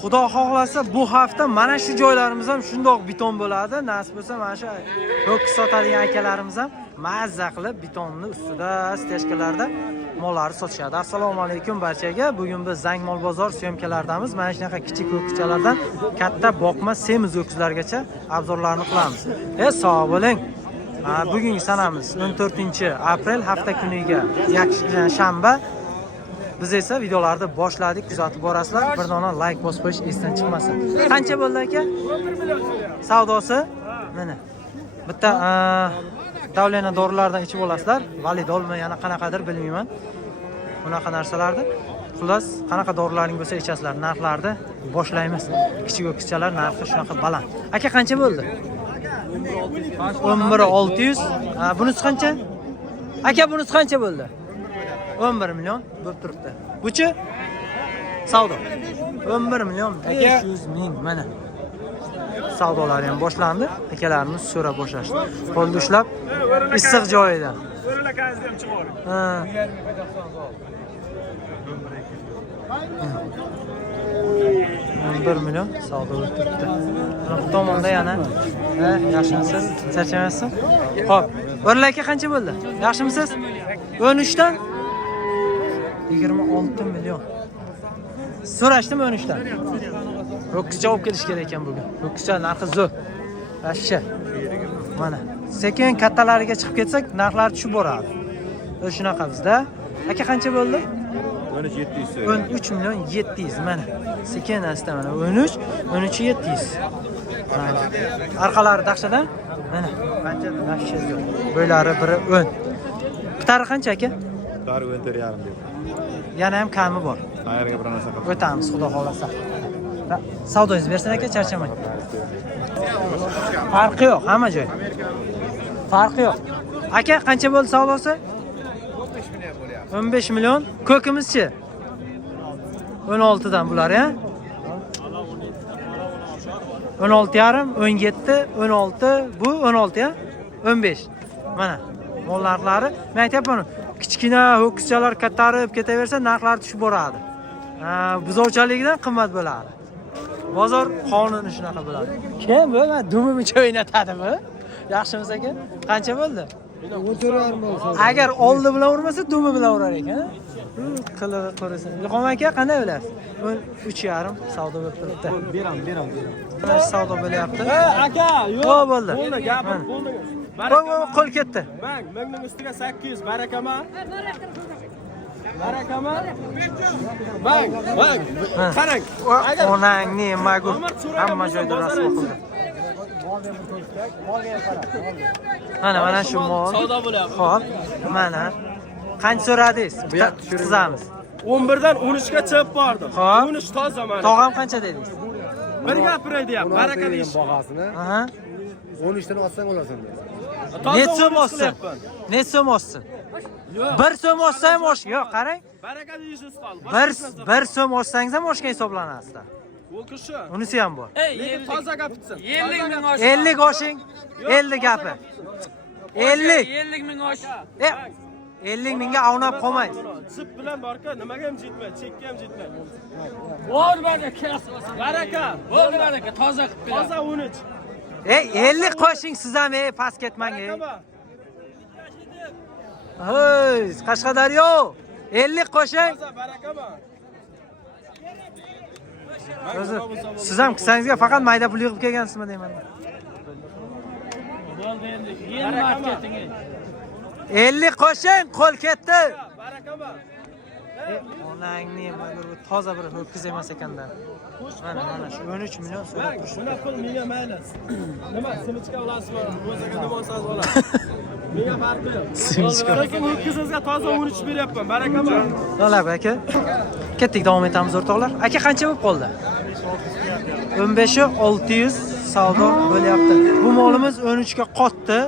Xudo xohlasa bu hafta mana shu joylarimiz ham shundoq beton bo'ladi. Nasib bo'lsa mana shu ho'kiz sotadigan akalarimiz ham mazza qilib betonni ustida, stechkalarda mollari sotishadi. Assalomu alaykum barchaga. Bugun biz Zangmol bozor syomkalaridamiz. Mana shunaqa kichik ho'kizchalardan katta boqma semiz ho'kizlargacha obzorlarni qilamiz. Sog' bo'ling. Bugungi sanamiz 14-aprel hafta kuniga shanba. Biz esa videolarni boshladik, kuzatib borasizlar. Bir dona like bosib qo'yish esdan chiqmasin. Qancha bo'ldi aka? 11 million so'rayapti. Savdosi? Mana. Bitta davlena dorilardan ichib olasizlar. Validolmi, yana qanaqadir bilmayman. Bunaqa narsalarni. Xullas, qanaqa dorilaring bo'lsa ichasizlar. Narxlarni boshlaymiz. Kichik ho'kizchalar narxi shunaqa baland. Aka qancha bo'ldi? 11600. Bunisi qancha? Aka bunisi qancha bo'ldi? 11 million bo'lib turibdi. Buchi? Savdo. 11 million 500 ming mana. Savdolari ham boshlandi. Akalarimiz so'rab boshlashdi. Qo'lda ushlab issiq joyidan. So'ralakangizni ham chiqaring. 11 million savdo bo'lib turibdi. Bu tomonda yana yaxshimisiz? Charchamaysiz? Xo'p, o'rlaka qancha bo'ldi? Yaxshimisiz? 13 dan 26 million. So'rashdim 13 dan. Ho'kizcha olib kelish kerak ekan bugun. Ho'kizcha narxi zo'r. Ashsha. Mana. Sekin kattalariga chiqib ketsak, narxlar tushib boradi. Shunaqa bizda. Aka qancha bo'ldi? 13 million 700 mana. Sekin asta mana 13 700. Mana. Arqalari dahshadan. Mana. Qancha dahsha zo'r. Bo'ylari biri 10. Qitari qancha aka? Qitari 11,5 deb. Yana ham kami bor. Qayerga bir narsa qilib o'tamiz, xudo xolasa. Savdoingizni bersin aka, charchamang. Farqi yo'q, hamma joy. Farqi yo'q. Aka qancha bo'ldi savdosi? 15 million. Ko'kimizchi? 16 dan bular, ha? 16,5, 17, 16, bu 16 ya? 15. Mana mol narxlari. Men aytayapman, kichkina ho'kizchalar kattarib ketaversa, narxlar tushib boradi. Buzovchaligidan qimmat bo'ladi. Bozor qonuni shunaqa bo'ladi. Kim bu? Dumimicha o'ynatadimi? Yaxshimiz aka? Qancha bo'ldi? Agar oldi bilan urmasa, dumi bilan urar ekan. Qilig'i ko'rasan. Ilhom aka qanday bilasiz? 3,5 savdo bo'lib turibdi. Beram. Mana savdo bo'lyapti. Aka, yo'q. Xo'p bo'ldi. Bo'ldi, gapim bo'ldi. Qo'l ketdi. Bang, mingning ustiga 800, barakama. Barakama. Bang. Qarang. Onangni magu hamma joyda rasm qildi. Mana shu mol. Savdo bo'lyapti. Xo'p, mana. Qancha so'radingiz? Tuzamiz. 11 dan 13 ga chiqib bordi. 13 toza mana. Tog'am qancha dedingiz? Bir gapiray deyapti. Baraka deyish. Aha. 13 dan olsang olasan. Net so'm olsin. Net so'm olsin. 1 so'm olsa ham osh. Yo'q, qarang. Baraka deyish ustol. 1 so'm olsangiz ham oshga hisoblanasiz. Bu kishi. Unisi ham bor. Lekin toza gapitsin. 50 ming osh. 50 oshing. 50 gapi. 50 ming osh. 50 mingga avnab qolmaysiz. Chip bilan borka, nimaga ham jetmaydi, chekka ham jetmaydi. Bor baraka. Baraka. Bor baraka, toza qilib ber. Toza 13. 50 qo'shing siz ham, past ketmang. Hey, Qashqadaryo. 50 qo'shing. Toza barakama. O'zi siz ham qilsangizga faqat mayda pul yig'ib kelgansizmi deyman. Bo'ldi endi. Yeni marketinga. 50 qo'shing, qo'l ketdi. Barakama. Onangni toza bir ho'kiz emas ekanda. Mana shu 13 million so'rab turishdi. Buni pul menga mayli. Nima, simichka olasizmi? O'zaga nima olsangiz olasiz. Menga farqi yo'q. Simichka. Siz ho'kizingizga toza 13 beryapman. Barakama. To'lab aka. Ketdik, davom etamiz o'rtoqlar. Aka qancha bo'lib qoldi? 15,600 savdo bo'lyapti. Bu molimiz 13 ga qotdi.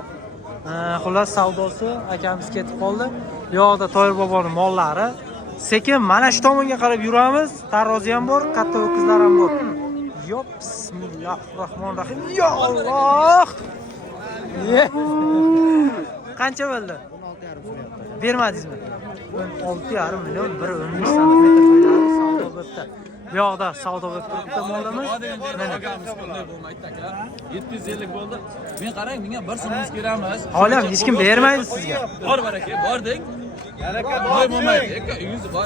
Xullas savdosi akamiz ketib qoldi. Yo'qda Toyir boboning mollari. Sekin mana shu tomonga qarab yuramiz. Tarozi ham bor, katta ho'kizlar ham bor. Yo, bismillahirrohmanirrohim. Yo Alloh. Qancha bo'ldi? 16,5 bermadingizmi? 16,5 million, 1 15 santimetr bo'ylari savdo bo'libdi. Bu yoqda savdo bo'lib turibdi molimiz. Mana 750 bo'ldi. Men qarang, menga 1 so'mimiz kerakmas. olam hech kim bermaydi sizga. Bor baraka, bording. Voy bo'lmaydi. Uyingiz bor.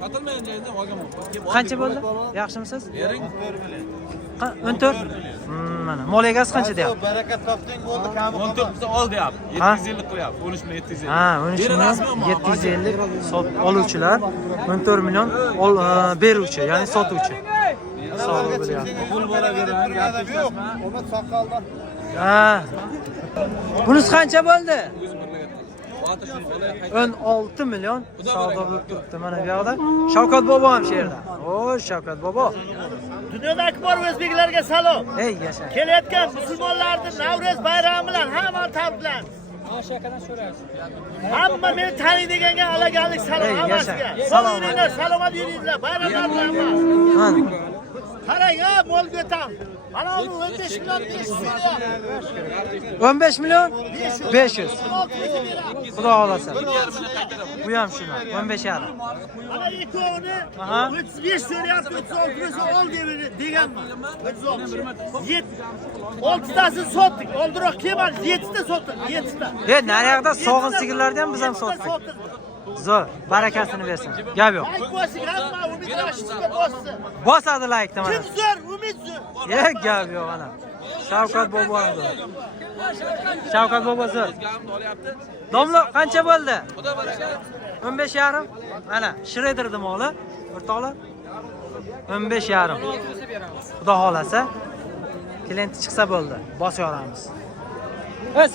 Sotilmagan joydan olgan bo'lib. Qancha bo'ldi? Yaxshimisiz? Bering. 14. Mana mol egasi qancha deyapti? Baraka topding bo'ldi, kami 14 biza ol deyapti. 750 qilyapti. 13 million 750. Ha, 13 million 750 oluvchilar, 14 million beruvchi, ya'ni sotuvchi. Savdo bo'lyapti. Pul bo'laveraman, gapirasizmi? Umid soqolda. Ha. Bunisi qancha bo'ldi? 16 million savdo bo'lib turibdi mana bu yoqda. Shavkat bobo ham shu yerda. Xo'sh, Shavkat bobo. Dunyodagi bor o'zbeklarga salom. Ey yasha. Kelayotgan musulmonlarning Navro'z bayrami bilan hammani tabriklaymiz. Hamma meni taniydiganga alaganlik salom Ey, hammasiga. yasha. Salom yuringlar, salomat yuringlar. Bayramlar bilan. Mana. Qarang, ha, mol go'tam. Mana bu 15 million 15 million 500. 500. Xudo xolasa. Bu ham shuna. 15 yarim. Mana ikkovini Aha. 35 so'rayapti, 36 ol deganman. 36. 6tasini sotdik. Oldiroq kelmadi, 7ta sotdik, 7ta. Naryoqda sog'in sigirlarni ham biz ham sotdik. Zo'r, barakasini bersin. Gap yo'q. Like bosing, hamma Umid Rashidovga bossin. Bosadi like-ni mana. Kim zo'r, Umid zo'r. Gap yo'q ana. Shavkat bobo ham zo'r. Shavkat bobo zo'r. Domla qancha bo'ldi? 15 yarim. Mana Shredderning moli, o'rtoqlar. 15 yarim. Xudo xolasa klient chiqsa bo'ldi, bosib yoramiz.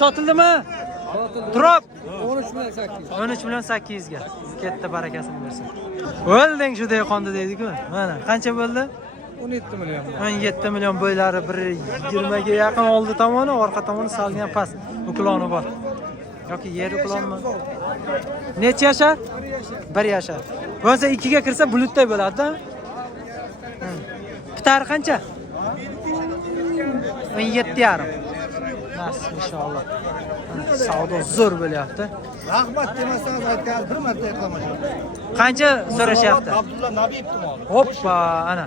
Sotildimi? Turib 13 million 800 ga. Ketdi, barakasini bersin. O'lding shu dehqonda deydi-ku. Mana qancha bo'ldi? 17 million. 17 million bo'ylari 120 ga yaqin oldi tomoni, orqa tomoni salgan past. Ukloni bor. Yoki yer uklonmi? Necha yashar? 1 yashar. Bo'lsa 2 ga kirsa bulutday bo'ladi-da. Bitari qancha? 17 yarim. Nasib inshaalloh. Savdo zo'r bo'lyapti. Rahmat demasangiz aytgan bir marta aytlamayman. Qancha so'rashyapti? Abdulla Nabiyevning moli. Hoppa, ana.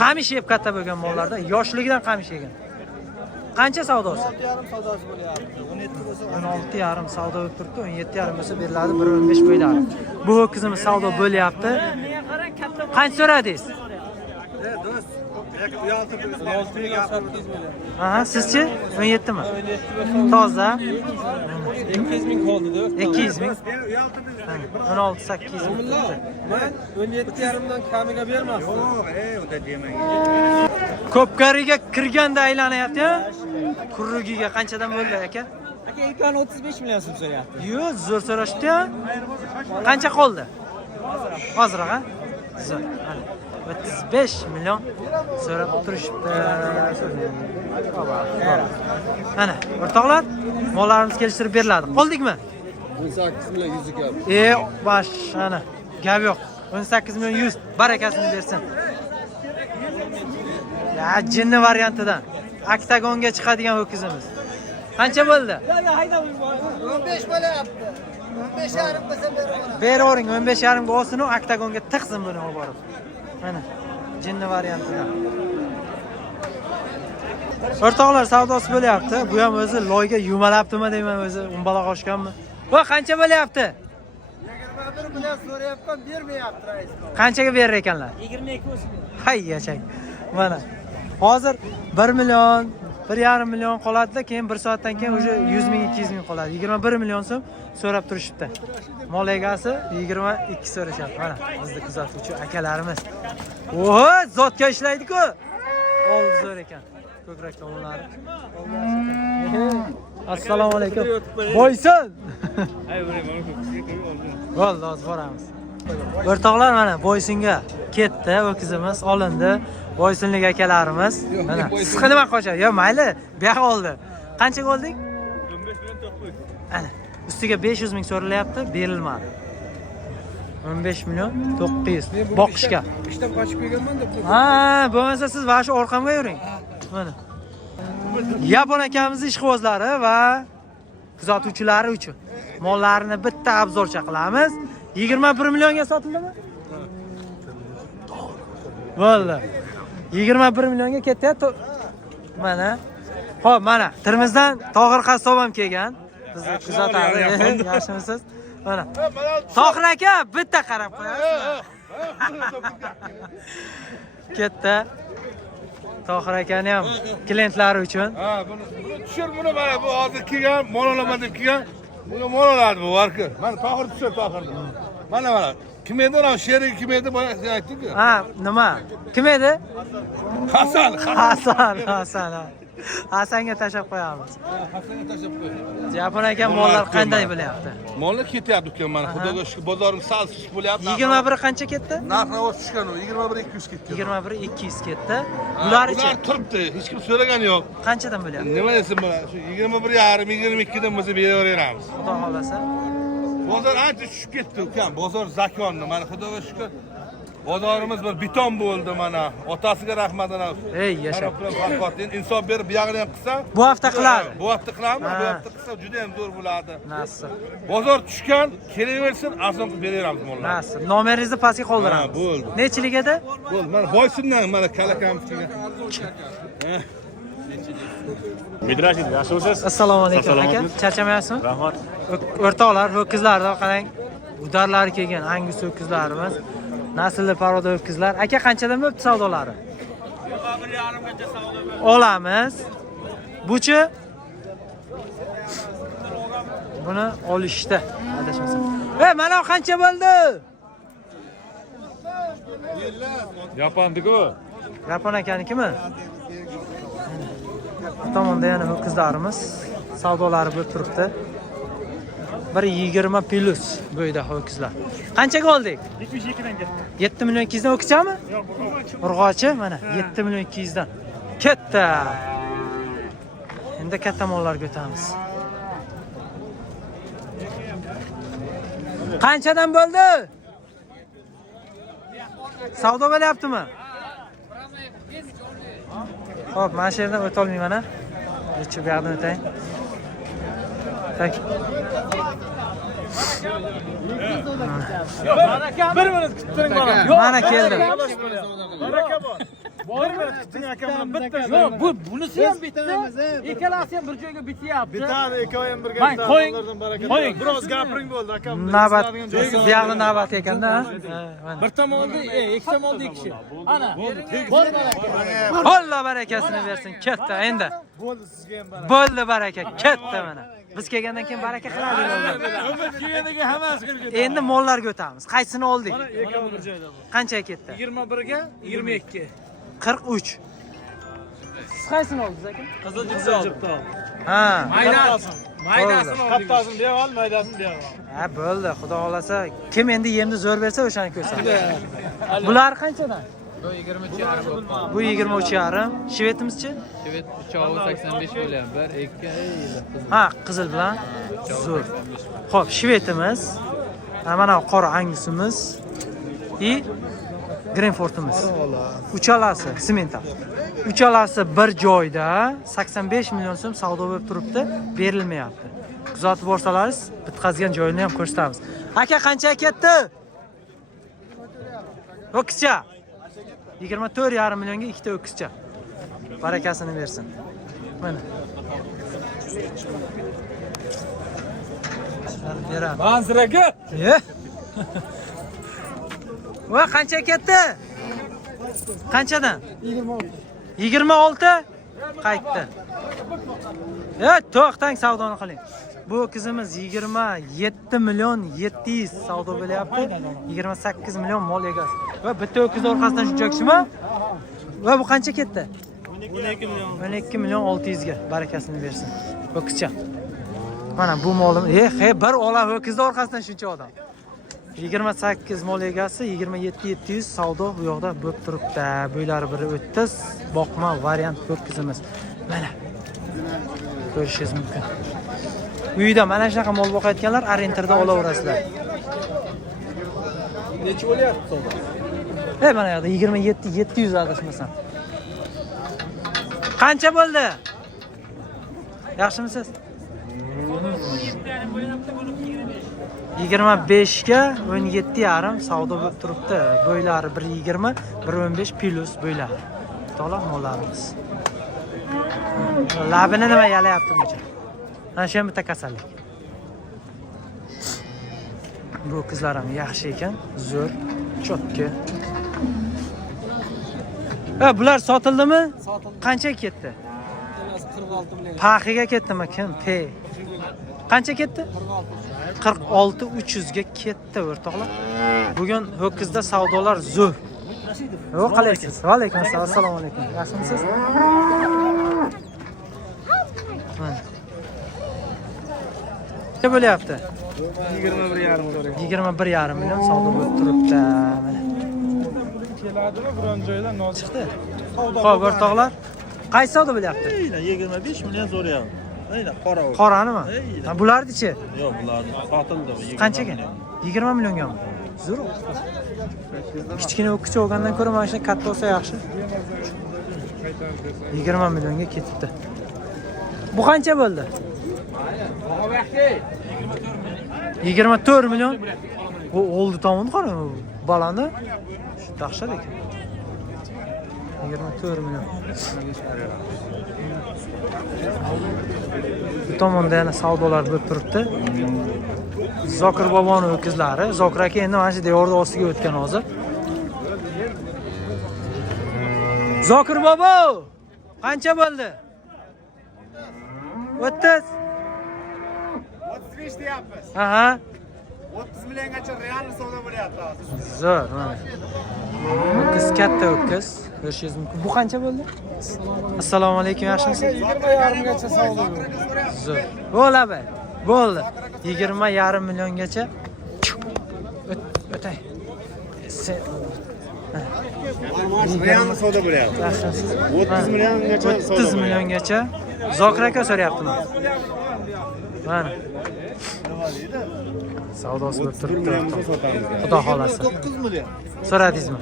Qamish yeb katta bo'lgan mollarda, yoshligidan qamish yegan. Qancha savdosi? 16,5 savdosi bo'lyapti. 17 bo'lsa 16,5 savdo bo'lib turibdi, 17,5 bo'lsa beriladi, 1.15 bo'ylari. Bu ho'kizimiz savdo bo'lyapti. Qancha so'radingiz? do'st, u yoqda 16 million 800 million. Aha, sizchi? 17 mi? Toza. 200 ming qoldi-da. 200 ming. U yoqda 16 800 ming. Men 17,5 dan kamiga bermasdim. Yo'q, unda demang. Ko'pkariga kirganda aylanyapti, ha? Kurrugiga qanchadan bo'ldi aka? Aka, ikon 35 million so'm so'rayapti. Yo, zo'r so'rashdi-ya. Qancha qoldi? Hozir ha? Zo'r. 35 million so'rab turishibdi. Mana, o'rtoqlar, mollarimiz kelishtirib beriladi. Qoldikmi? 18 million 100 ga. Bash, ana. Gap yo'q. 18 million 100 barakasini bersin. Ya, jinni variantidan. Oktagonga chiqadigan ho'kizimiz. Qancha bo'ldi? 15 bo'lyapti. 15 yarim bo'lsa beraman. Beravering, 15 yarimga olsin, oktagonga tiqsin buni olib borib. Mana jinni variantidan. O'rtoqlar, savdosi bo'lyapti. Bu ham o'zi loyga yumalabdimi deyman, o'zi umbaloq oshganmi? Va qancha bo'lyapti? 21 million so'rayapman, bermayapti rais. Qanchaga berar ekanlar? 22 bo'lsin. Hay yachak. Mana hozir 1 million, 1,5 million qoladi-da, keyin 1 soatdan keyin o'sha 100 ming, 200 ming qoladi. 21 million so'm so'rab turishibdi. Mol egasi 22 so'rashyapti. Mana bizni kuzatuvchi akalarimiz. Oho, zotga ishlaydi-ku. Oldi zo'r ekan. Ko'krak tomonlari. Assalomu alaykum. Boyson. Bo'ldi, hozir boramiz. O'rtoqlar, mana Boysonga ketdi, ho'kizimiz olindi. Boysonlik akalarimiz. Mana siz nima qochadi? Yo, mayli, bu yoqqa oldi. Qanchaga oldik? 15 million 900. Ana, ustiga 500 ming so'ralmayapti, berilmadi. 15 million 900 boqishga. Ishdan qochib kelganman deb. Ha, bo'lmasa siz va shu orqamga yuring. Mana. Yapon akamizning ishqibozlari va kuzatuvchilari uchun mollarini bitta obzorcha qilamiz. 21 millionga sotildimi? Bo'ldi. 21 millionga ketdi. Mana. Xo'p, mana Termizdan Tohir qassob ham kelgan. Bizni kuzatadi. Yaxshimisiz? Mana. Tohir aka bitta qarab qo'yasiz. Ketdi. Tohir akani ham klientlari uchun. Ha, buni tushir buni mana bu hozir kelgan, mol olaman deb kelgan. Buni mol oladi bu varki. Mana Tohir tushir Tohirni. Mana. Kim edi ular? Sherigi kim edi? Bana aytding-ku. Ha, nima? Kim edi? Hasan. Hasan. Hasanga tashab qo'yamiz. Hasanga tashab qo'y. Yapon aka mollar qanday bo'lyapti? Mollar ketyapti uka mana. Xudoga shukur bozorim sal tushib bo'lyapti. 21 qancha ketdi? Narx-navo tushgan u. 21 200 ketdi. 21 200 ketdi. Bular-chi Ular turibdi. Hech kim so'ragani yo'q. qanchadan bo'lyapti? Nima desam mana shu 21,5 22 dan biz beraveramiz. Xudo xolasa. Bozor ancha tushib ketdi ukam. Bozor zakonni. Mana Xudoga shukur. Bozorimiz bir biton bo'ldi mana. Otasiga rahmatlar olsun. Ey yasha. Insof berib bu yog'ini ham qilsa, Bu hafta qiladi. Bu hafta qilamiz, bu hafta qilsa juda ham zo'r bo'ladi. Nasib. Bozor tushgan, kelaversin, arzon qilib beraveramiz mollarni. Nasib. Nomeringizni pastga qoldiramiz. Ha, bo'ldi. Nechilik edi? Bo'ldi. Mana Boysundan mana kalakamiz kelgan. Midrashid, yaxshimisiz? Assalomu alaykum aka. Assalomu alaykum. Charchamayapsizmi? Rahmat. O'rtoqlar, ho'kizlarda qarang. Udarlari kelgan Angus ho'kizlarimiz. Naslli paroda ho'kizlar. Aka qanchadan bo'libdi savdolari? 21,5 gacha savdo bo'ldi. Olamiz. Buchi? Buni olishdi. Adashmasam. Mana qancha bo'ldi? Yapondiku. Yapon akanikimi? Bu tomonda yana ho'kizlarimiz savdolari bo'lib turibdi. 120 plus bo'yda ho'kizlar. Qanchaga oldik? 72 dan ketdi. 7 million 200 dan o'kchami? Yo'q, Urg'ochi mana 7 million 200 dan. Katta. Endi katta mollarga o'tamiz. Qanchadan bo'ldi? Savdo bo'lyaptimi? Xo'p, mana shu yerdan o'ta olmayman a. O'chib yoqdan o'tay. Tak. Bir minut kuttiring mana. Mana keldim. Baraka bor. Bir minut kutting akam bilan bitta. Yo'q, bunisi ham bitta. Ikkalasi ham bir joyga bityapti. Bitadi, ikkovi ham birga Mang, qo'ying. baraka. Qo'ying. Biroz gapiring bo'ldi akam. Navbat. Bu yoqda navbat ekanda. Bir tomonda, ikki tomonda ikki kishi. Ana, bor baraka. Alloh barakasini bersin. Katta endi. Bo'ldi sizga ham baraka. Bo'ldi baraka. Katta mana. Biz kelgandan keyin baraka qiladi. Umid kelganiga hammasi qilib Endi mollarga o'tamiz. Qaysini oldik? Mana ikkovi bir joyda bu. Qanchaga ketdi? 21 ga 22. 43. Siz qaysini oldingiz aka? Qizil jipta. Ha. Maydasini Kattasini berib ol, maydasini berib ol. Ha, bo'ldi. Xudo xolasa, kim endi yemni zo'r bersa o'shani ko'rsatadi. Bular qanchadan? Bu 23,5 bo'ldi. Bu 23,5. Shvetimizchi? Shvet uchovi 85 bo'lyapti. 1 2 Ha, qizil bilan zo'r. Xo'p, shvetimiz. Mana qora angusimiz. И Greenfortimiz. Uchalasi semental. Uchalasi bir joyda 85 million so'm savdo bo'lib turibdi, berilmayapti. Kuzatib borsalaringiz, bitkazgan joyini ham ko'rsatamiz. Aka qancha ketdi? O'kizcha. 24,5 millionga ikkita o'kizcha. Barakasini bersin. Mana. Beraman. Manziraga. Va qancha ketdi? Qanchadan? 26. Qaytdi. To'xtang, savdoni qiling. Bu qizimiz 27 million 700 savdo bo'lyapti. 28 million mol egasi. Va bitta o'kiz orqasidan shuncha kishimi? Va bu qancha ketdi? 12 million. 12 million 600 ga. Barakasini bersin. O'kizcha. Mana bu molim, bir ola ho'kizni orqasidan shuncha odam. 28 mol egasi, 27 700 savdo bu yoqda bo'lib turibdi. Bo'ylari biri o'tdi. Boqma variant ho'kizimiz. Mana. Ko'rishingiz mumkin. Uyda mana shunaqa mol boqayotganlar arenterda olaverasizlar. Necha bo'lyapti savdo? Mana yoqda 27 700 adashmasam. Qancha bo'ldi? Yaxshimisiz? 25 ga 17,5 savdo bo'lib turibdi. Bo'ylari 1,20, 1,15 plus bo'ylari. To'liq mollarimiz. Labini nima yalayapti buncha? Mana shu ham bitta kasallik. Bu qizlarim yaxshi ekan, zo'r, chotki. Bular sotildimi? Sotildi. Qancha ketdi? 46 million. Paxiga ketdimi kim? Qancha ketdi? 46 300 ga ketdi o'rtoqlar. Bugun ho'kizda savdolar zo'r. Yo'q, qalaysiz? Va alaykum assalom. Assalomu alaykum. Yaxshimisiz? Nima bo'lyapti? 21,5 so'rayman. 21,5 million savdo bo'lib turibdi. Mana Keladimi biron joydan nozik chiqdi. Xo'p, o'rtoqlar. Qaysi savdo bo'lyapti? 25 million so'rayapman. Ayna qora. Qoranimi? Ha, bularni-chi? Yo'q, bularni sotildi. Qanchaga? 20 millionga. Zo'r. Kichkina o'quvchi olgandan ko'ra mana shunday katta olsa yaxshi. 20 millionga ketibdi. Bu qancha bo'ldi? 24 million. Bu oldi tomon qarang, balani. Shu dahshat ekan. 24 million. Bu tomonda yana savdolar bo'lib turibdi. Zokir boboning o'kizlari. Zokir aka endi mana shu devorning ostiga o'tgan hozir. Zokir bobo! Qancha bo'ldi? 30. 35 deyapmiz. Aha. 30 milliongacha real savdo bo'lyapti hozir. Zo'r. O'kiz katta o'kiz. Ko'rishingiz mumkin. Bu qancha bo'ldi? Assalomu alaykum, yaxshimisiz? 20,5 gacha savdo bo'ldi. Zo'r. Bo'ladi. Bo'ldi. 20,5 milliongacha. O'tay. Realni savdo bo'lyapti. Yaxshimisiz? 30 milliongacha 30 milliongacha. Zokir aka so'rayapti mana. Mana. Savdosi bo'lib turibdi. Xudo xolasa. 9 million. So'radingizmi?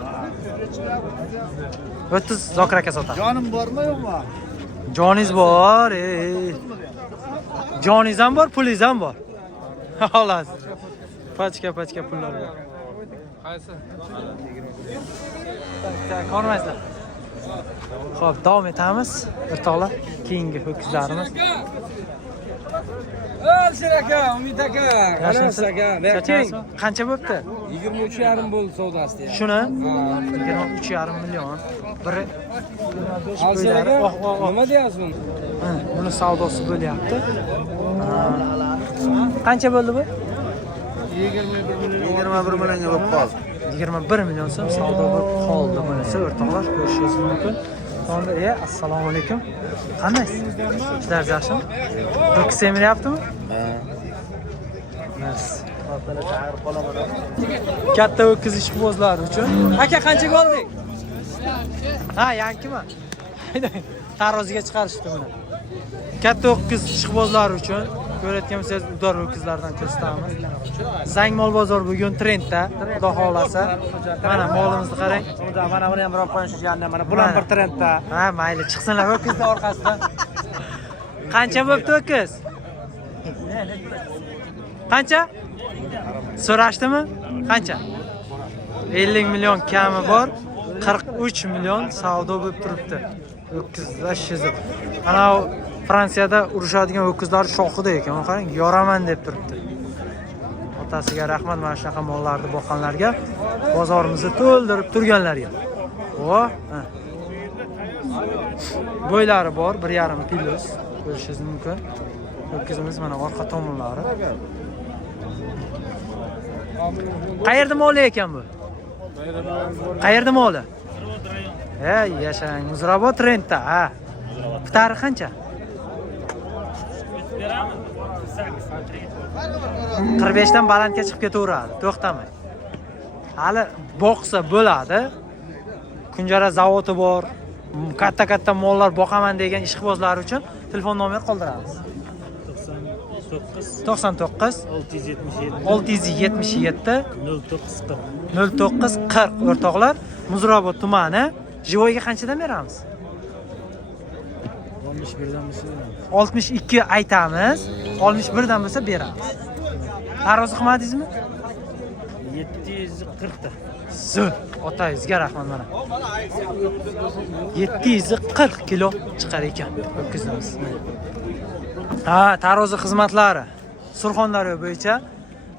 30 Zokir aka sotadi. Jonim bormi yo'qmi? Joningiz bor, Joningiz ham bor, pulingiz ham bor. Xolos. Pachka pullar bor. Qaysi? Ko'rmaysizlar. Xo'p, davom etamiz. O'rtoqlar, keyingi ho'kizlarimiz. Alshir aka, Umid aka, Anas aka, Berking. Qancha bo'pti? 23,5 bo'ldi savdosi. Shuni 23,5 million. Biri Alshir aka, nima deyapsiz buni? Buni savdosi bo'lyapti. Qancha bo'ldi bu? 21 millionga bo'lib qoldi. 21 million so'm savdo bo'lib qoldi. Bunisi o'rtoqlar ko'rishingiz mumkin. Onda assalomu alaykum. Qandaysiz? Ishlar yaxshimi? Ho'kiz semiryaptimi? Katta ho'kiz ishqibozlar uchun. Aka qanchaga oldik? Ha, yankimi? Taroziga chiqarishdi buni. Katta ho'kiz ishqibozlar uchun ko'rayotgan bo'lsangiz, udor ho'kizlardan ko'rsatamiz. Zangmol bozor bugun trendda, xudo xolasa. Mana molimizni qarang. Mana buni ham birov qo'yishganda, mana bular bir trendda. Ha, mayli, chiqsinlar ho'kizni orqasidan. Qancha bo'pti ho'kiz? Qancha? So'rashdimi? Qancha? 50 million kami bor, 43 million savdo bo'lib turibdi. Ho'kizlar shizib. Ana Fransiyada urushadigan ho'kizlar shoxida ekan. Qarang, yoraman deb turibdi. Otasiga rahmat mana shunaqa mollarni boqqanlarga, bozorimizni to'ldirib turganlarga. O, bo'ylari bor, 1,5 plus. Ko'rishingiz mumkin. Ho'kizimiz mana orqa tomonlari. Qayerda moli ekan bu? Qayerda moli? Yashang, Muzrabot trendda, ha. Bitari qancha? 45 dan balandga chiqib ketaveradi, to'xtamay. Hali boqsa bo'ladi. Kunjara zavodi bor, katta mollar boqaman degan ishqibozlar uchun telefon nomer qoldiramiz. 99 677 0940 o'rtoqlar, Muzrabot tumani. Jivoyga qanchadan beramiz? 61 dan bo'lsa 62 aytamiz, 61 dan bo'lsa beramiz. Tarozi qilmadingizmi? 740 ta. Zo'r. Otangizga rahmat mana. 740 kilo chiqar ekan ho'kizimiz. Ha, tarozi xizmatlari Surxondaryo bo'yicha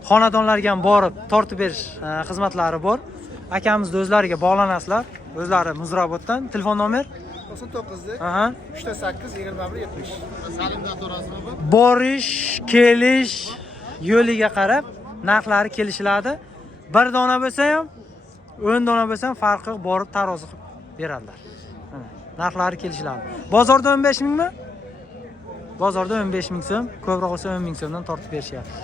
xonadonlarga ham borib tortib berish xizmatlari bor. Akamizni o'zlariga bog'lanasizlar. O'zlari Muzrabotdan. Telefon nomer 99 Aha. 38 21 70. Salimdan to'rasizmi bu? Borish, kelish yo'liga qarab narxlari kelishiladi. Bir dona bo'lsa ham, 10 dona bo'lsa ham farqi borib tarozi qilib beradilar. Mana narxlari kelishiladi. Bozorda 15 mingmi? Bozorda 15 ming so'm, ko'proq bo'lsa 10 ming so'mdan tortib berishyapti.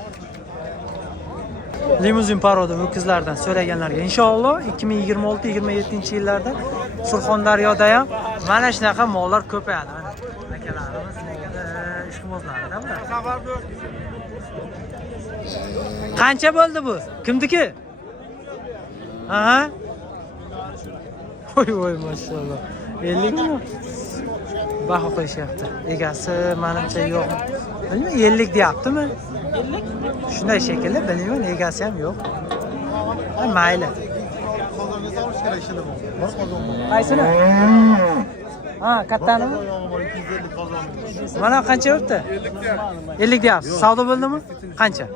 Limuzin paroda ho'kizlardan so'raganlarga inshaalloh 2026-27 yillarda Surxondaryoda ham mana shunaqa mollar ko'payadi. Akalarimiz ishqibozlarida bular. Qancha bo'ldi bu? Kimniki? Aha. Voy maşallah. 50 mi? Baho qo'yishyapti. Egasi menimcha yo'q. Bilmayman, 50 deyaptimi? 50? Shunday shekilli, bilmayman, egasi ham yo'q. Mayli. Qaysini? Ha, kattanimi? Mana qancha o'tdi? 50 deyapsiz. Savdo bo'ldimi? Qancha?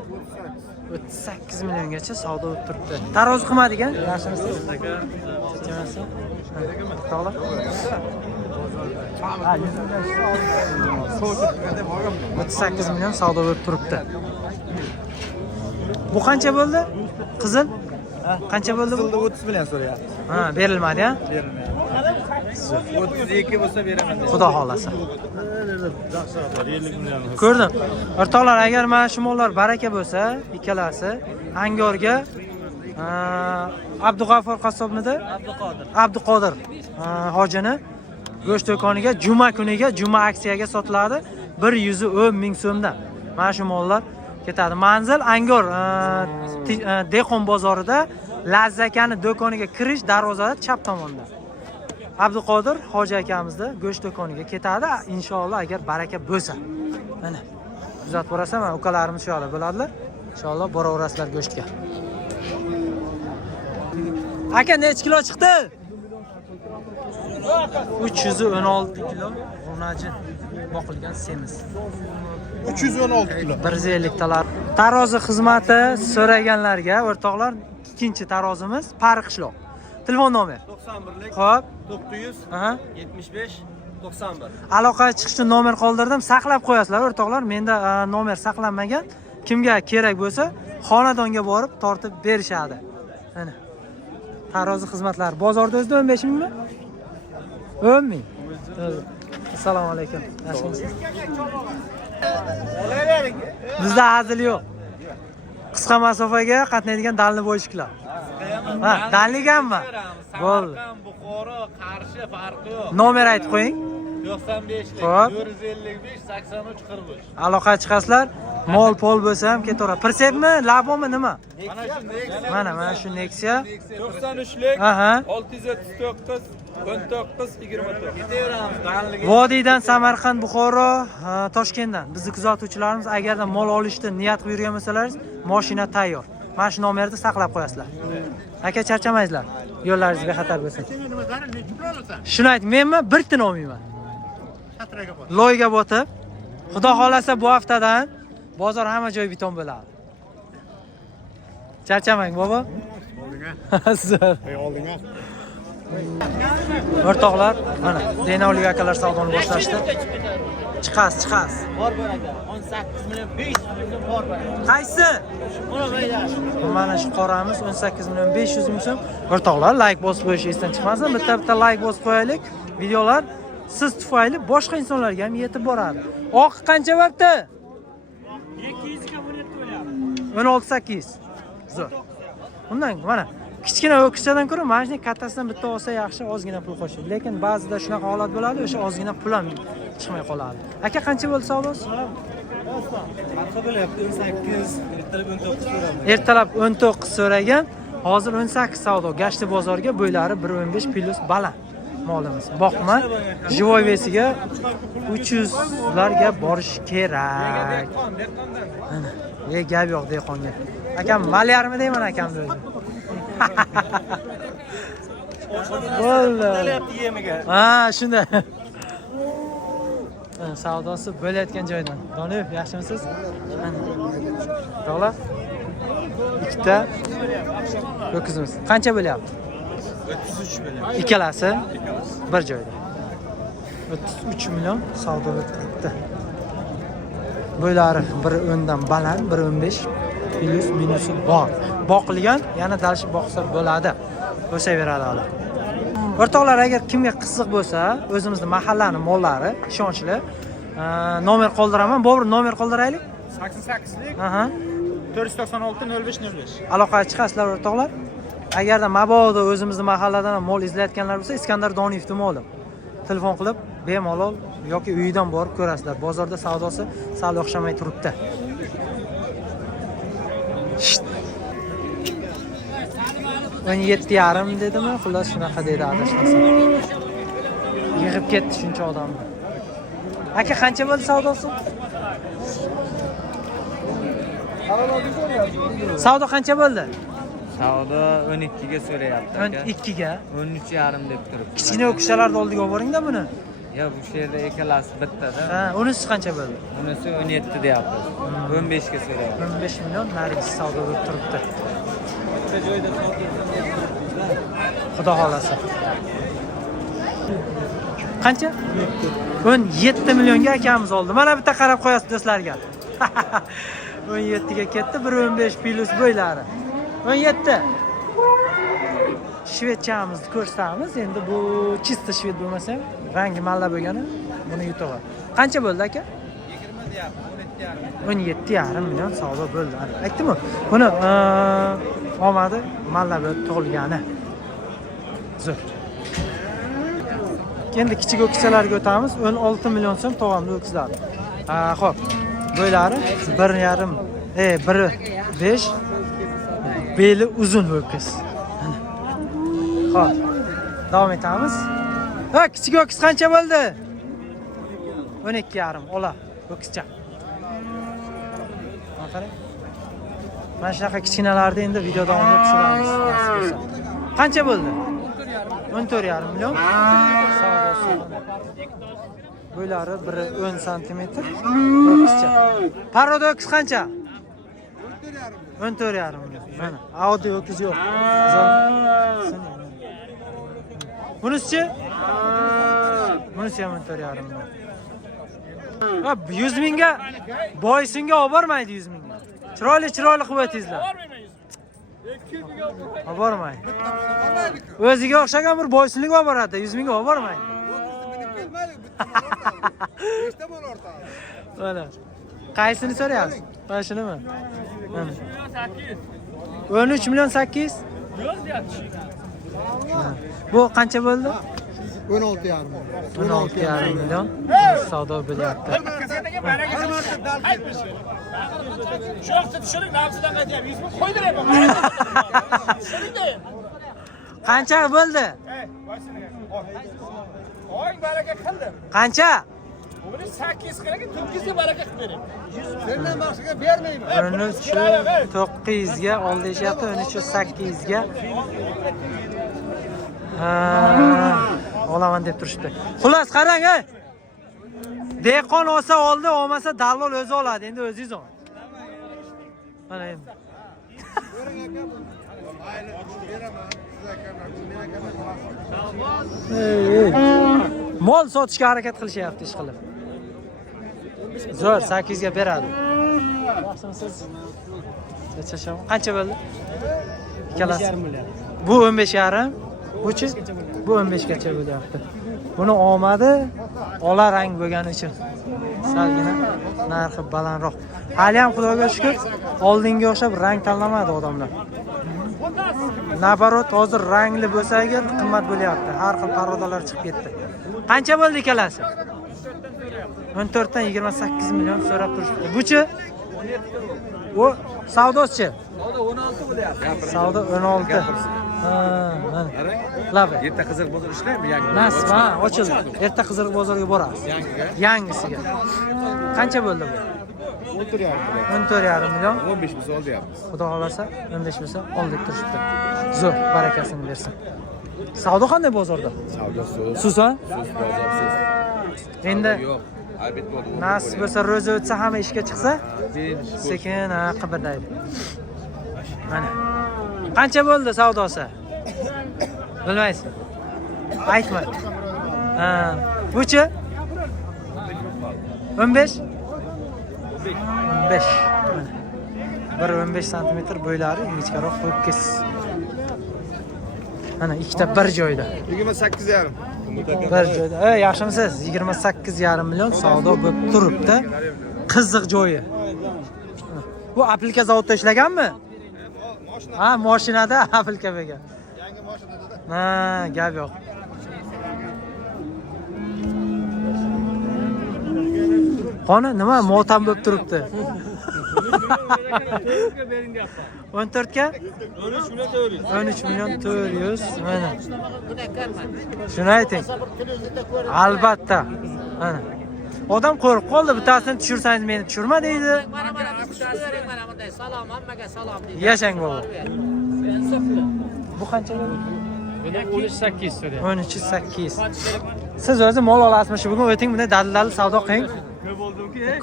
38 milliongacha savdo o'tib turibdi. Tarozi qilmadigan, yaxshimisiz? Kechirasiz? To'g'ri. Ha, 38 million savdo bo'lib turibdi. Bu qancha bo'ldi? Qizil? Qancha bo'ldi bu? 30 million so'rayapti. Ha, berilmadi-a? Berilmaydi. 32 bo'lsa beraman. Xudo xolasa. Ko'rdim. O'rtoqlar, agar mana shu mollar baraka bo'lsa, ikkalasi Angorga Abdug'affor qassobnida Abduqodir hojini go'sht do'koniga juma kuniga juma aksiyaga sotiladi 110 ming so'mdan. Mana shu mollar ketadi. Manzil Angor Dehqon bozorida Lazzakani do'koniga kirish darvozada chap tomonda. Abduqodir hoji akamizni go'sht do'koniga ketadi inshaalloh agar baraka bo'lsa. Mana kuzatib borasam, mana ukalarimiz shu yoqda bo'ladilar. Inshaalloh boraverasizlar go'shtga. Aka necha kilo chiqdi? 316 kilo g'unajin boqilgan semiz. 316 kilo. 150 talar. Tarozi xizmati so'raganlarga o'rtoqlar, ikkinchi tarozimiz Pariqishloq. Telefon nomer 91lik. Xo'p. 900 Aha. 75 91. Aloqaga chiqish uchun nomer qoldirdim. Saqlab qo'yasizlar o'rtoqlar. Menda nomer saqlanmagan. Kimga kerak bo'lsa, xonadonga borib tortib berishadi. Mana. Tarozi xizmatlari bozorda o'zida 15 mingmi? 10 ming. Assalomu alaykum. Yaxshimisiz? Bizda hazil yo'q. Qisqa masofaga qatnaydigan dalni bo'yishkilar. Ha, danliganmi? Bo'ldi. Buxoro, Qarshi farqi yo'q. Nomer aytib qo'ying. 95 Xo'p. 455 83 43. Aloqa chiqasizlar. Mol pol bo'lsa ham ketaveradi. Persepmi, labomi nima? Mana shu Nexia 93lik. Aha. 639 19 24. Vodiydan Samarqand, Buxoro, Toshkentdan bizni kuzatuvchilarimiz agarda mol olishni niyat qilib yurgan bo'lsalaringiz, mashina tayyor. Mana shu nomerni saqlab qo'yasizlar. Aka charchamaysizlar. Yo'llaringiz bexatar bo'lsin. Shuni ayt, menmi bir tin olmayman. Loyga botib, Xudo xolasa bu haftadan bozor hamma joy biton bo'ladi. Charchamang, bobo. Zo'r. Oldinga. O'rtoqlar, mana Denavli akalar savdoni boshlashdi. Chiqas. Bor aka. 18 million 500 ming bor aka. Qaysi? Mana shu qoramiz 18 million 500 ming so'm. O'rtoqlar, like bosib qo'yish esdan chiqmasin. Bitta like bosib qo'yaylik. Videolar siz tufayli boshqa insonlarga ham yetib boradi. Oq qancha vaqtda? 200 ga bo'lyapti. 16-8. Zo'r. Undan mana kichkina o'kischadan ko'ra mana shunday kattasidan bitta olsa yaxshi, ozgina pul qo'shib. Lekin ba'zida shunaqa holat bo'ladi, o'sha ozgina pul ham chiqmay qoladi. Aka qancha bo'ldi savdosi? Farqi bo'lyapti 18, ertalab 19 so'radim. Ertalab 19 so'ragan, hozir 18 savdo. Gashti bozorga bo'ylari 1.15 plus baland. molimiz. Boqma живой vesiga 300 larga borish kerak. Ana, gap yo'q dehqonga. Akam malyarmi deyman akamni o'zi. Bo'ldi. Ha, shunday. Savdosi bo'layotgan joydan. Doniyev, yaxshimisiz? To'g'ri. Ikkita ho'kizimiz. Qancha bo'lyapti? 33 million. Ikkalasi bir joyda. 33 million savdo o'tkazibdi. Bo'ylari biri 10 dan baland, biri 15, plus minusi bor. Boqilgan, yana dalishib boqsa bo'ladi. O'saveradi hali. O'rtoqlar, agar kimga qiziq bo'lsa, o'zimizning mahallani mollari ishonchli, nomer qoldiraman. Bobur, nomer qoldiraylik. 88lik Aha. 496 0505. Aloqaga chiqasizlar o'rtoqlar. Agarda mabodo o'zimizning mahalladan ham mol izlayotganlar bo'lsa, Iskandar Doniyevning moli. Telefon qilib, bemalol yoki uyidan borib ko'rasizlar. Bozorda savdosi sal o'xshamay turibdi. 17,5 dedimi? Xullas shunaqa dedi adashmasam. Yig'ib ketdi shuncha odamni. Aka, qancha bo'ldi savdosi? Savdo qancha bo'ldi? Savdo 12 ga so'rayapti aka. 12 ga. 13,5 deb turibdi. Kichkina o'qishlarni oldiga olib boring-da buni. Ya bu yerda ikkalasi bittada. Ha, unisi qancha bo'ldi? Unisi 17 deyapti. 15 ga so'rayapti. 15 million narigisi savdo bo'lib turibdi. Xudo xolasa. Qancha? 17 millionga akamiz oldi. Mana bitta qarab qo'yasiz do'stlarga. 17 ga ketdi, 1.15 plus bo'ylari. 17. Shvedchamizni ko'rsatamiz. Endi bu chista shved bo'lmasa ham, rangi malla bo'lgani buni yutug'i. Qancha bo'ldi aka? 17,5 million savdo bo'ldi. Aytdim-ku, buni omadi malla bo'lib tug'ilgani. Zo'r. Endi kichik o'kizlarga o'tamiz. 16 million so'm tog'amni o'kizladi. Xo'p. Bo'ylari 1,5, 1.5 beli uzun ho'kiz. Xo'p. Davom etamiz. Ha, kichik ho'kiz qancha bo'ldi? 12,5 ola ho'kizcha. Qarang. Mana shunaqa kichkinalarni endi video davomida tushiramiz. Qancha bo'ldi? 14,5 million. Savdosi. Bo'ylari 1.10 cm. Ho'kizcha. Paroda ho'kiz qancha? 14,5 million. Mana, Audi ho'kiz yo'q. Bunisi? Bunisi ham 14,5 million. Ha, 100 mingga boysinga olib bormaydi 100 mingga. Chiroyli qilib o'tizlar. Olib bormaydi. O'ziga o'xshagan bir boysinlik olib boradi, 100 mingga olib bormaydi. Nechta bo'l o'rta? Mana. Qaysini so'rayapsiz? Mana shunimi? 13 million 800. Bu qancha bo'ldi? 16,5 million. 16,5 million savdo bo'lyapti. Qancha bo'ldi? Oy baraka qildi. Qancha? Buni 8 qilgan 9 ga baraka qilib bering. Sendan boshqa bermayman. 13,900 ga ol deyapti, 13,800 ga. Olaman deb turishdi. Xullas qarang, ey. Dehqon olsa oldi, olmasa dallol o'zi oladi. Endi o'zingiz oling. Mana endi. Mol sotishga harakat qilishyapti ish qilib. Zo'r, 8 ga beradi. Yaxshimisiz? Qancha bo'ldi? Ikkalasi. Bu 15,5. Buchi? Bu 15 gacha bo'lyapti. Buni omadi ola rang bo'lgani uchun salgina narxi balandroq. Hali ham Xudoga shukr, oldinga o'xshab rang tanlamadi odamlar. Nabarot hozir rangli bo'lsa agar qimmat bo'lyapti. Har xil parodalar chiqib ketdi. Qancha bo'ldi ikkalasi? 14 dan 28 million so'rab turishdi. Buchi? O savdochi. Savdo 16 bo'lyapti. Savdo 16. Ha, mana. Lava. Erta Qizil bozor ishlaymi yangi? Nasib, ha, ochildi. Erta Qiziriq bozoriga boramiz. Yangiga. Yangisiga. Qancha bo'ldi bu? 14,5 million. 15 biz olyapmiz. Xudo xolasa 15 bo'lsa ol deb turishibdi. Zo'r, barakasini bersin. Savdo qanday bozorda? Savdo so'z. Siz ha? So'z bozor so'z. Endi Yo'q. Albatta bo'ldi. nasib bo'lsa ro'za o'tsa hamma ishga chiqsa, sekin qibirlaydi. Mana. Qancha bo'ldi savdosi? Bilmaysiz. Aytma. Ha, buchi? 15? 15. Mana. 1.15 sm bo'ylari ingichkaroq ho'kiz. Mana ikkita bir joyda. 28,5. Bir joyda. Yaxshimisiz? 28,5 million savdo bo'lib turibdi. Qiziq joyi. Bu aplika zavodda ishlaganmi? Ha, mashinada aplika bo'lgan. Yangi mashinada. Ha, gap yo'q. Qoni nima motam bo'lib turibdi? 14 ga? 13 million 400. Mana. Shuni ayting. Albatta. Mana. Odam qo'rqib qoldi, bittasini tushirsangiz meni tushirma deydi. Mana biz tushiravering mana bunday salom, hammaga salom deydi. Yashang bobo. Bu qancha bo'ldi? Buni 13.8 so'rayapti. 13.8. Siz o'zi mol olasizmi? Shu bugun o'ting bunday dalil savdo qiling.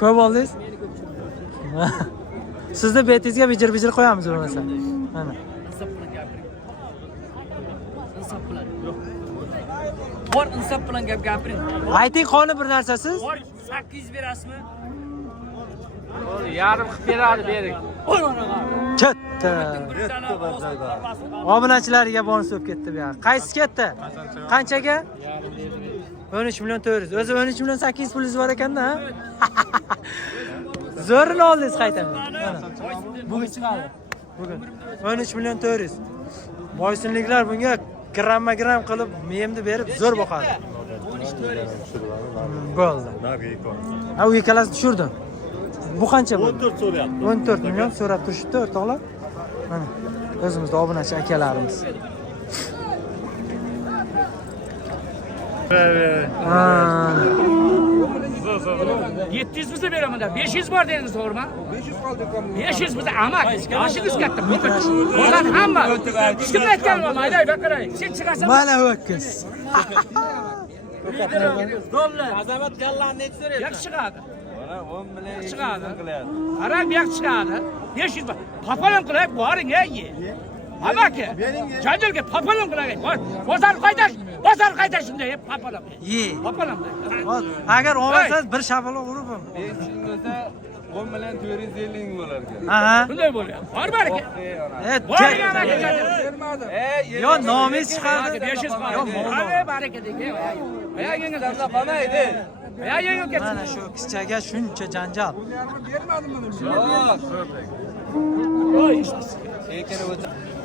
Ko'p oldingiz? Sizni betingizga bijir qo'yamiz bo'lmasa. Mana. Bor insof bilan gap gapiring. Ayting qoni bir narsasiz? Bor 800 berasizmi? Yarim qilib beradi, bering. Katta. Obunachilarga bonus o'p ketdi bu yoq. Qaysi ketdi? Qanchaga? 13 million 400. O'zi 13 million 800 pulingiz bor ekanda, ha? Zo'rini oldingiz qaytaman. Mana. Bugun chiqadi. Bugun 13 million 400. Boysunliklar bunga gram qilib miyamni berib zo'r boqadi. Bo'ldi. Ha, u ikkalasi tushirdim. Bu qancha bo'ldi? 14 so'rayapti. 14 million so'rab turishibdi, o'rtoqlar. Mana o'zimizning obunachi akalarimiz. Ha. 700 bize beraman da 500 bor dediniz to'g'rimi? 500 qoldi. 500 bize amak. Yoshingiz katta. O'zan hamma. Hech kim aytganmi? Mayda baqaray. Sen chiqasan. Mana ho'kiz. Azamat gallarni necha so'rayapti? Yak chiqadi. Mana 10 million chiqadi. Ara yak chiqadi. 500 bor. Papalam qilib boring, ey. Amaki. Jadilga papalam qilay. Bozor qayda shunday papalam. Ye. Papalam. Agar olmasangiz bir shapaloq uribim. 500 bo'lsa 10 million 450 bo'lar ekan. Aha. Bunday bo'lyapti. Bor baraka. Boring amaki. Yo, nomingiz chiqadi. 500 bor. Yo, Ana baraka dega. Ayagingizga Sizlar qolmaydi. ayagingizga ketsin. Mana shu qizchaga shuncha janjal.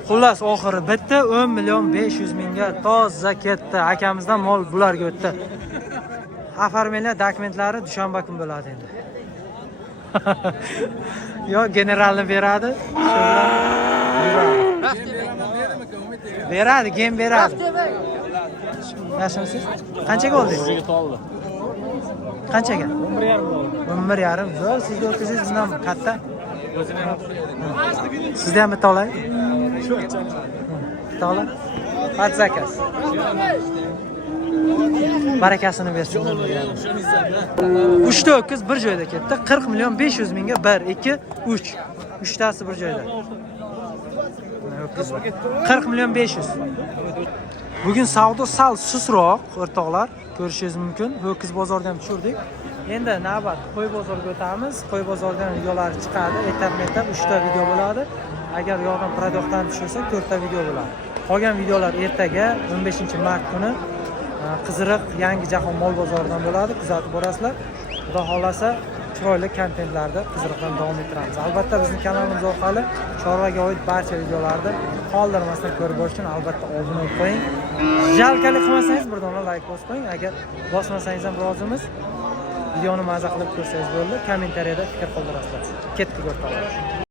Xullas oxiri bitta 10 million 500 mingga toza ketdi. Akamizdan mol bularga o'tdi. Oformilgan dokumentlari dushanba kun bo'ladi endi. Yo, generalni beradi. Beradi, gen beradi. Yaxshimisiz? Qanchaga oldingiz? Qanchaga? 11,5. Zo'r, sizga o'tkazingiz bundan katta. Sizda ham bitta olay. Bitta olay. Hadi zakas. Barakasini bersin. 3 ta ho'kiz bir joyda ketdi. 40 million 500 mingga 1, 2, 3. 3 tasi bir joyda. 40 million 500. Bugun savdo sal susroq, o'rtoqlar. Ko'rishingiz mumkin. Ho'kiz bozorda ham tushirdik. Endi navbat qo'y bozoriga o'tamiz. Qo'y bozoridan videolari chiqadi. Etap-etap 3 ta video bo'ladi. Agar yo'qdan produktdan tushirsa 4 ta video bo'ladi. Qolgan videolar ertaga 15-mart kuni Qiziriq yangi jahon mol bozoridan bo'ladi. Kuzatib borasizlar. Xudo xolasa chiroyli kontentlarni Qiziriqdan davom ettiramiz. Albatta bizning kanalimiz orqali chorvaga oid barcha videolarni qoldirmasdan ko'rib borish uchun albatta obuna bo'lib qo'ying. Jalkalik qilmasangiz bir dona like bosib qo'ying. Agar bosmasangiz ham rozimiz. Videoni maza qilib ko'rsangiz bo'ldi. Kommentariyada fikr qoldirasizlar. Ketdik o'rtoqlar.